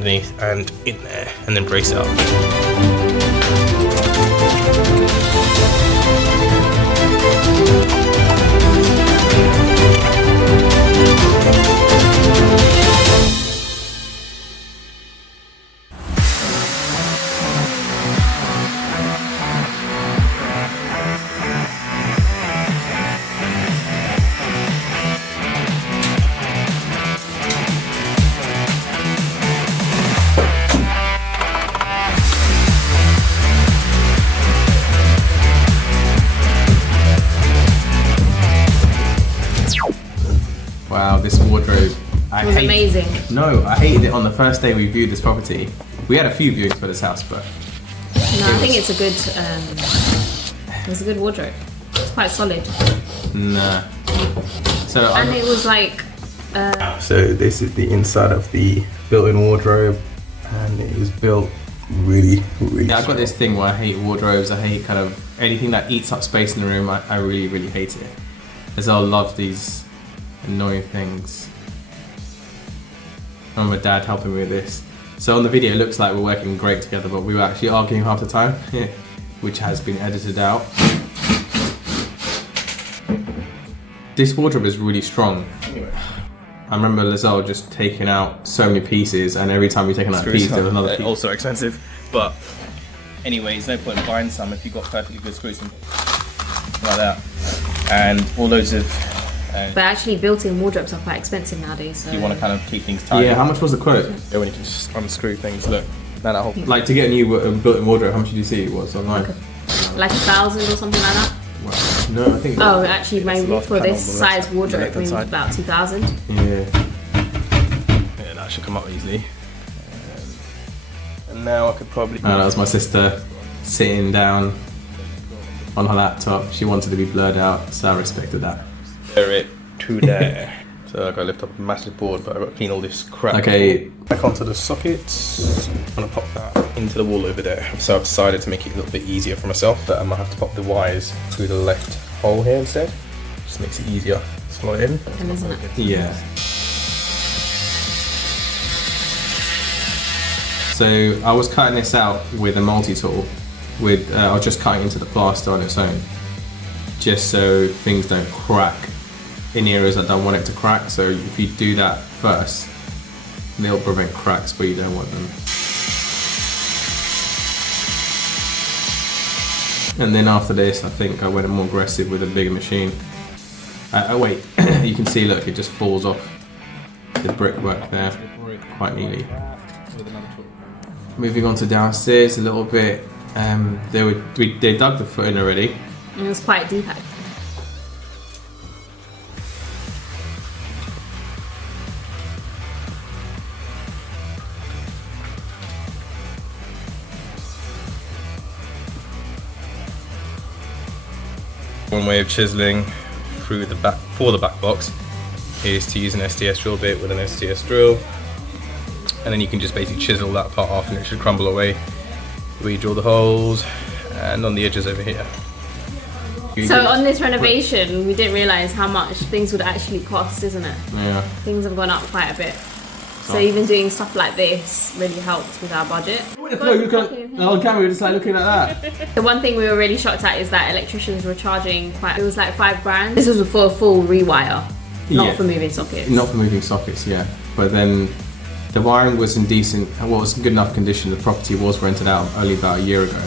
underneath and in there, and then brace it up. Wow, this wardrobe. It was amazing. No, I hated it on the first day we viewed this property. We had a few viewings for this house, but... No, I think it's a good wardrobe. It's quite solid. Nah. So and it was like... So this is the inside of the built-in wardrobe, and it was built really yeah, I've got this thing where I hate wardrobes. I hate kind of anything that eats up space in the room. I really hate it. As I love these annoying things. And my dad helping me with this. So on the video it looks like we're working great together, but we were actually arguing half the time, which has been edited out. This wardrobe is really strong. Anyway. I remember Lizelle just taking out so many pieces, and every time you're taking out a piece, there was another piece. Also expensive, but anyway, there's no point in buying some if you've got perfectly good screws like that. And all loads of... but actually built-in wardrobes are quite expensive nowadays. So. You want to kind of keep things tight. Yeah, how much was the quote? Yeah, when you can just unscrew things, look. Now that whole... Like to get a new built-in wardrobe, how much did you see it was online? Like 1,000 or something like that? Well, no, I think... Oh, actually, maybe for this size wardrobe, maybe about 2,000. Yeah. Yeah, that should come up easily. And now I could probably... That was my sister sitting down on her laptop. She wanted to be blurred out, so I respected that. Blur it to there. So I got to lift up a massive board, but I've got to clean all this crap. Okay. Back onto the sockets. I'm going to pop that into the wall over there. So I've decided to make it a little bit easier for myself, that I'm going to have to pop the wires through the left hole here instead. Just makes it easier to slot it in. And isn't it? Yeah. So I was cutting this out with a multi-tool. I was just cutting into the plaster on its own, just so things don't crack in areas I don't want it to crack. So if you do that first, they'll prevent cracks where you don't want them. And then after this, I think I went more aggressive with a bigger machine. Wait, you can see, look, it just falls off the brickwork there quite neatly. Moving on to downstairs a little bit, they dug the foot in already. And it was quite deep. One way of chiseling through the back for the back box is to use an STS drill bit with an STS drill, and then you can just basically chisel that part off and it should crumble away. We drill the holes and on the edges over here. So on this renovation, we didn't realise how much things would actually cost, isn't it? Yeah. Things have gone up quite a bit. So even doing stuff like this really helped with our budget. On camera, just like looking at that. The one thing we were really shocked at is that electricians were charging it was like £5,000. This was for a full rewire, not for moving sockets. Not for moving sockets, yeah. But then the wiring was in decent, well, it was in good enough condition. The property was rented out only about a year ago,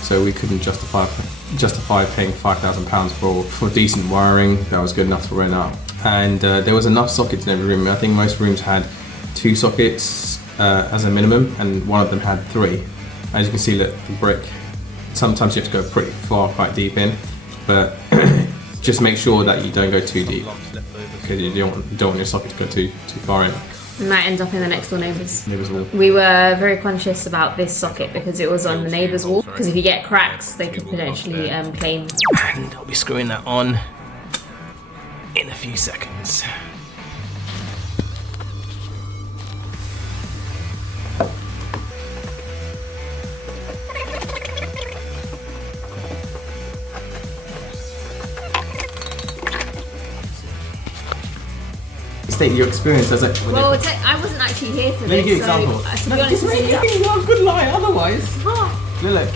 so we couldn't justify paying £5,000 for decent wiring that was good enough to rent out. And there was enough sockets in every room. I think most rooms had 2 sockets as a minimum, and one of them had 3. As you can see, look, the brick, sometimes you have to go pretty far, quite deep in, but just make sure that you don't go too deep, because you don't want your socket to go too far in. And that ends up in the next door neighbours. Wall. We were very conscious about this socket because it was on the neighbour's wall, because if you get cracks, they could potentially claim. And I'll be screwing that on in a few seconds. State your experience as a... Well, I wasn't actually here for Let me give this. you an example. To be honest, Just make it a good lie, otherwise. Oh, Look.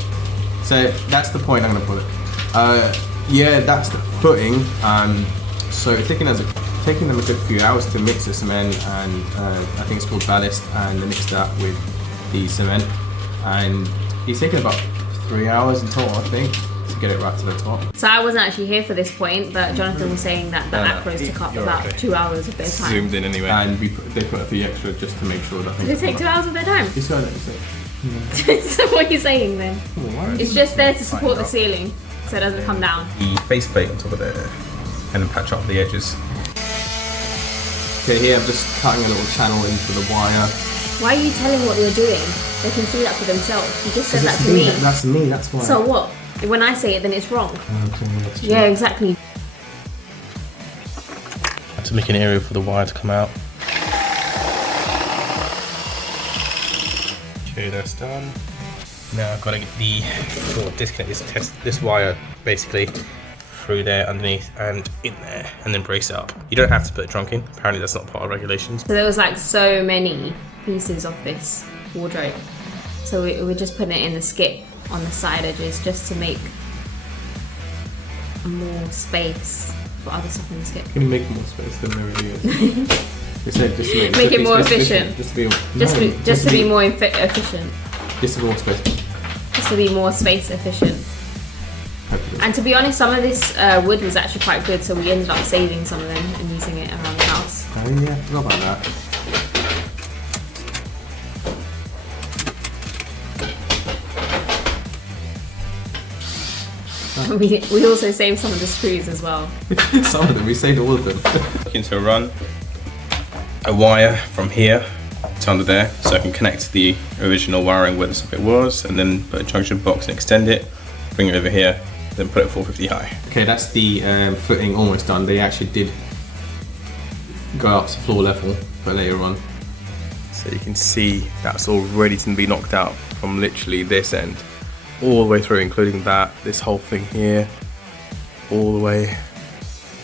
So that's the point I'm going to put it. Yeah, that's the footing. So it's taking them a good few hours to mix the cement, and I think it's called ballast, and then mix that with the cement. And it's taken about 3 hours in total, I think, to get it right to the top. so I wasn't actually here for this point, but Jonathan was saying that the acros took up you're about okay. 2 hours of their time. Zoomed in anyway. And they put a few extra just to make sure that. Did it take 2 hours of their time? You saw that, you said. So what are you saying then? It's just there to support the up. ceiling, so it doesn't come down. The faceplate on top of there, and then patch up the edges. Okay, here I'm just cutting a little channel into the wire. Why are you telling what they're doing? They can see that for themselves. You just said that to me. That's me, that's why. So what? When I say it, then it's wrong. Okay, Yeah, exactly. To make an area for the wire to come out. Okay, that's done. Now I've got to get disconnect this wire basically through there, underneath, and in there, and then brace it up. You don't have to put a trunk in. Apparently that's not part of regulations. So there was like so many pieces of this wardrobe. So we're just putting it in the skip on the side edges just to make more space for other stuff in the skip. Can you make more space than there really is? They said just to Make it more efficient. Just to be more efficient. Just to be more space. Just to be more space efficient. And to be honest, some of this wood was actually quite good, so we ended up saving some of them and using it around the house. Oh yeah, I forgot about that. We also saved some of the screws as well. Some of them, we saved all of them. Into run a wire from here to under there, so I can connect the original wiring where the socket was, and then put a junction box and extend it, bring it over here, then put it 450 high. Okay, that's the footing almost done. They actually did go up to floor level, but later on. So you can see that's all ready to be knocked out from literally this end all the way through, including that, this whole thing here, all the way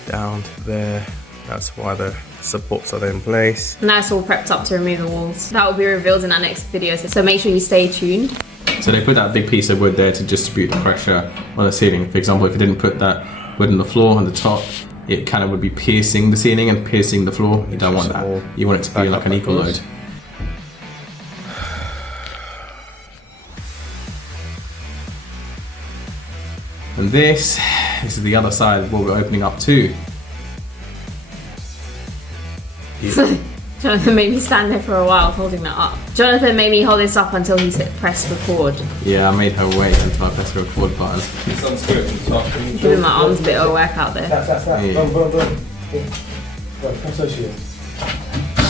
down to there. That's why the supports are there in place. Now it's all prepped up to remove the walls. That will be revealed in our next video, so make sure you stay tuned. So they put that big piece of wood there to distribute the pressure on the ceiling. For example, if you didn't put that wood on the floor, on the top, it kind of would be piercing the ceiling and piercing the floor. You don't want that. You want it to be like an equal load. And this is the other side of what we're opening up to. Jonathan made me stand there for a while holding that up. Jonathan made me hold this up until he pressed record. Yeah, I made her wait until I pressed the record button. Giving my arms a bit of a workout there.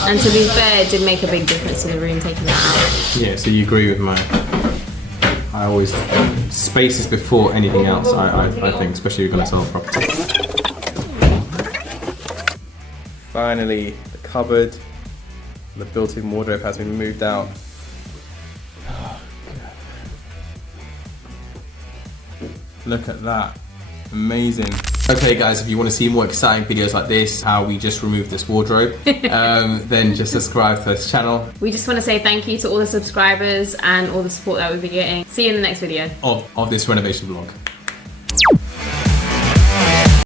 And to be fair, it did make a big difference to the room taking that out. Yeah, so you agree with my... I always... Space is before anything else, I think, especially if you're going to sell a property. Finally, the cupboard, the built-in wardrobe has been moved out. Oh, look at that. Amazing. Okay guys, if you want to see more exciting videos like this, how we just removed this wardrobe, then just subscribe to this channel. We just want to say thank you to all the subscribers and all the support that we've been getting. See you in the next video Of this renovation vlog.